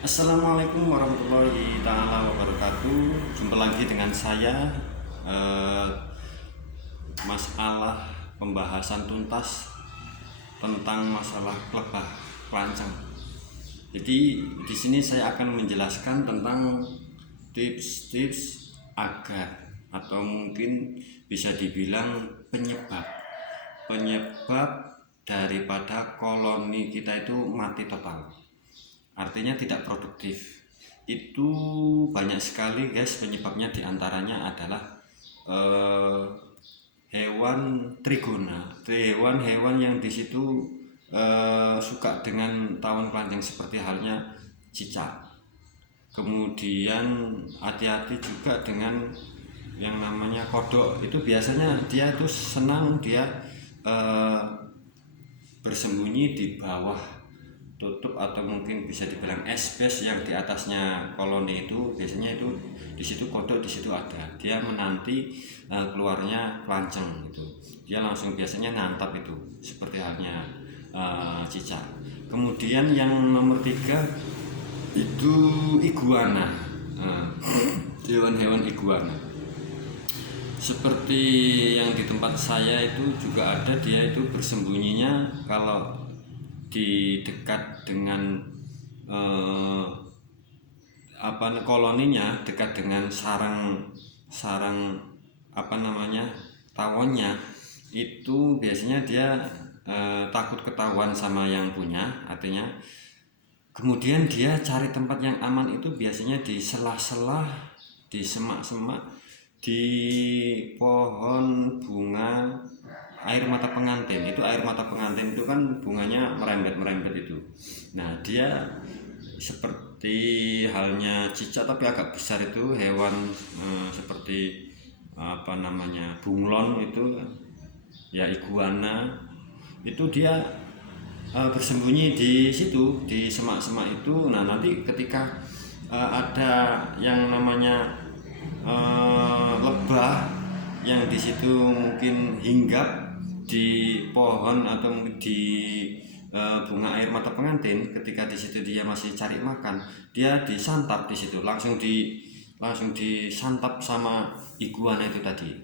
Assalamualaikum warahmatullahi taala wabarakatuh. Jumpa lagi dengan saya, eh, masalah pembahasan tuntas tentang masalah lebah pelancong. Jadi di sini saya akan menjelaskan tentang tips-tips agar atau mungkin bisa dibilang penyebab penyebab daripada koloni kita itu mati total, artinya tidak produktif. Itu banyak sekali guys penyebabnya, diantaranya adalah eh, hewan trigona, hewan-hewan yang di situ suka dengan tawon kelanjang seperti halnya cicak. Kemudian hati-hati juga dengan yang namanya kodok, itu biasanya dia tuh senang, dia eh, bersembunyi di bawah tutup atau mungkin bisa dibilang esbes yang di atasnya koloni. Itu biasanya itu di situ kodok, di situ ada, dia menanti keluarnya pelancong. Itu dia langsung biasanya nantap, itu seperti halnya cicak. Kemudian yang nomor tiga itu iguana, hewan-hewan iguana seperti yang di tempat saya itu juga ada. Dia itu bersembunyinya kalau di dekat dengan koloninya, dekat dengan sarang tawonnya. Itu biasanya dia takut ketahuan sama yang punya, artinya kemudian dia cari tempat yang aman, itu biasanya di sela-sela, di semak-semak, di pohon bunga air mata pengantin. Itu air mata pengantin itu kan bunganya merembet-merembet itu. Nah, dia seperti halnya cicak tapi agak besar, itu hewan seperti bunglon itu ya, iguana. Itu dia bersembunyi di situ, di semak-semak itu. Nah, nanti ketika ada yang namanya lebah yang di situ mungkin hinggap di pohon atau mungkin di bunga air mata pengantin, ketika di situ dia masih cari makan, dia disantap di situ, langsung disantap sama iguana itu tadi.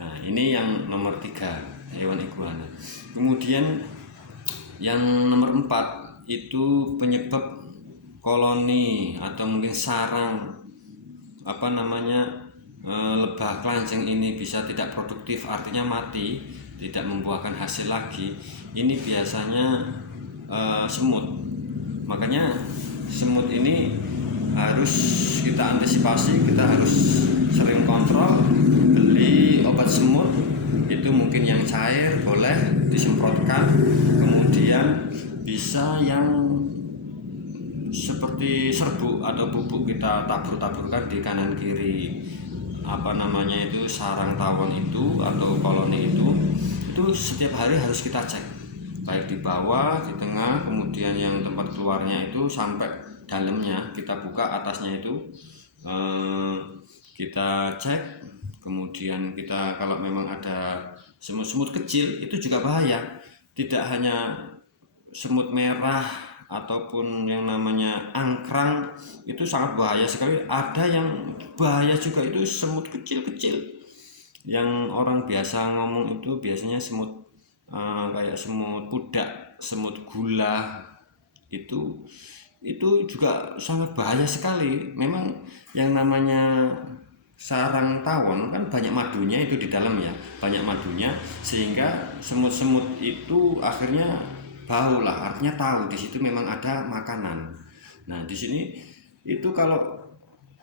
Nah, ini yang nomor tiga, hewan iguana. Kemudian yang nomor empat itu penyebab koloni atau mungkin sarang lebah kelanjang ini bisa tidak produktif, artinya mati, tidak membuahkan hasil lagi. Ini biasanya semut. Makanya semut ini harus kita antisipasi, kita harus sering kontrol, beli obat semut. Itu mungkin yang cair boleh disemprotkan, kemudian bisa yang seperti serbuk atau bubuk kita tabur-taburkan di kanan kiri sarang tawon itu atau koloni itu setiap hari harus kita cek, baik di bawah, di tengah, kemudian yang tempat keluarnya itu sampai dalamnya kita buka, atasnya itu kita cek. Kemudian kita, kalau memang ada semut-semut kecil, itu juga bahaya. Tidak hanya semut merah ataupun yang namanya angkrang, itu sangat bahaya sekali. Ada yang bahaya juga, itu semut kecil-kecil yang orang biasa ngomong itu biasanya semut kayak semut pudak, semut gula. Itu juga sangat bahaya sekali. Memang yang namanya sarang tawon kan banyak madunya itu di dalam ya, banyak madunya, sehingga semut-semut itu akhirnya bau lah, artinya tahu di situ memang ada makanan. Nah, di sini itu kalau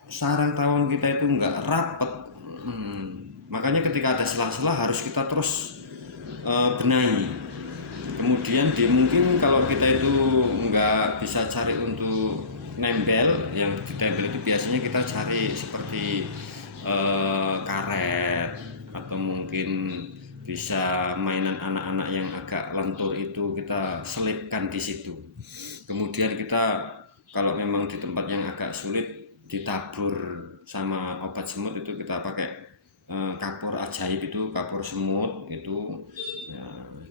sarang tawon kita itu nggak rapet, makanya ketika ada sela-sela harus kita terus benahi. Kemudian mungkin kalau kita itu nggak bisa cari untuk nempel, yang ditempel itu biasanya kita cari seperti karet, atau mungkin bisa mainan anak-anak yang agak lentur, itu kita selipkan di situ. Kemudian kita kalau memang di tempat yang agak sulit ditabur sama obat semut, itu kita pakai kapur ajaib, itu kapur semut itu ya,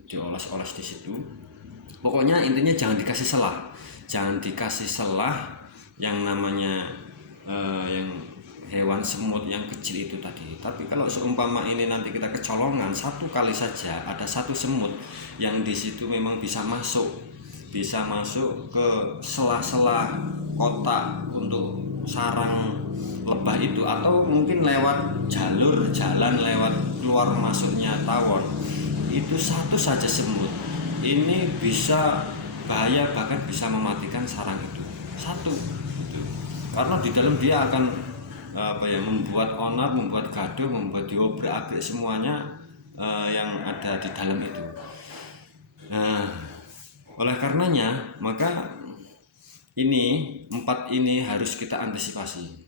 dioles-oles di situ. Pokoknya intinya jangan dikasih selah, yang namanya yang hewan semut yang kecil itu tadi. Tapi kalau seumpama ini nanti kita kecolongan satu kali saja, ada satu semut yang di situ memang bisa masuk ke sela-sela kotak untuk sarang lebah itu, atau mungkin lewat jalan lewat keluar masuknya tawon itu, satu saja semut ini bisa bahaya, bahkan bisa mematikan sarang itu satu gitu. Karena di dalam dia akan membuat onar, membuat gaduh, membuat diobrak-abrik semuanya yang ada di dalam itu. Nah, oleh karenanya maka ini 4 ini harus kita antisipasi.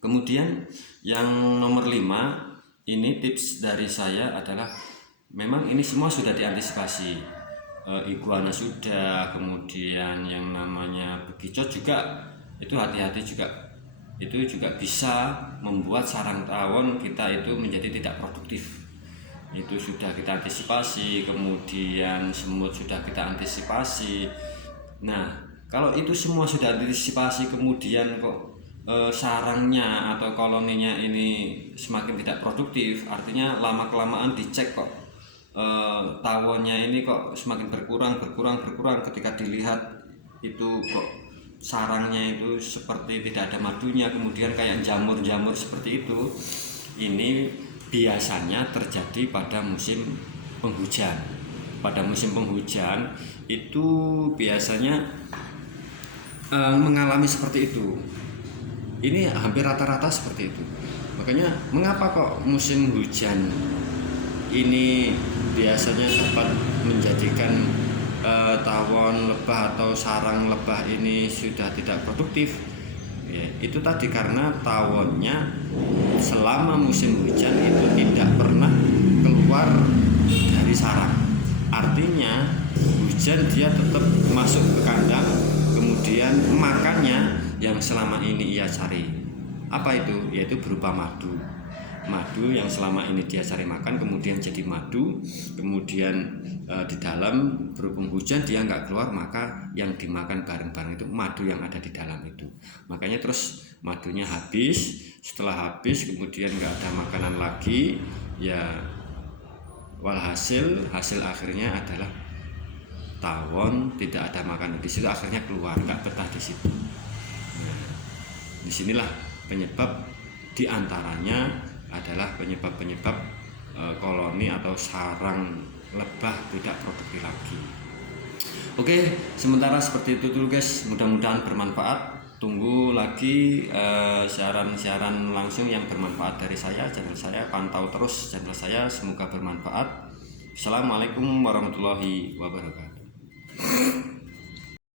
Kemudian yang nomor 5 ini tips dari saya adalah memang ini semua sudah diantisipasi. Iguana sudah, kemudian yang namanya bekicot juga itu hati-hati juga. Itu juga bisa membuat sarang tawon kita itu menjadi tidak produktif. Itu sudah kita antisipasi, kemudian semut sudah kita antisipasi. Nah, kalau itu semua sudah antisipasi, kemudian kok sarangnya atau koloninya ini semakin tidak produktif, artinya lama-kelamaan dicek kok tawonnya ini kok semakin berkurang. Ketika dilihat itu kok sarangnya itu seperti tidak ada madunya, kemudian kayak jamur-jamur seperti itu. Ini biasanya terjadi pada musim penghujan. Pada musim penghujan itu biasanya mengalami seperti itu. Ini hampir rata-rata seperti itu. Makanya mengapa kok musim hujan ini biasanya dapat menjadikan tawon lebah atau sarang lebah ini sudah tidak produktif ya, itu tadi karena tawonnya selama musim hujan itu tidak pernah keluar dari sarang. Artinya hujan dia tetap masuk ke kandang, kemudian makannya yang selama ini ia cari apa itu, yaitu berupa madu yang selama ini dia cari makan, kemudian jadi madu, kemudian di dalam berhubung hujan dia nggak keluar, maka yang dimakan bareng-bareng itu madu yang ada di dalam itu. Makanya terus madunya habis, setelah habis kemudian nggak ada makanan lagi ya, walhasil hasil akhirnya adalah tawon tidak ada makanan di situ, akhirnya keluar, nggak betah di situ. Nah, disinilah penyebab diantaranya adalah penyebab koloni atau sarang lebah tidak produktif lagi. Oke, sementara seperti itu dulu guys, mudah-mudahan bermanfaat. Tunggu lagi siaran-siaran langsung yang bermanfaat dari saya, channel saya. Pantau terus channel saya, semoga bermanfaat. Assalamualaikum warahmatullahi wabarakatuh.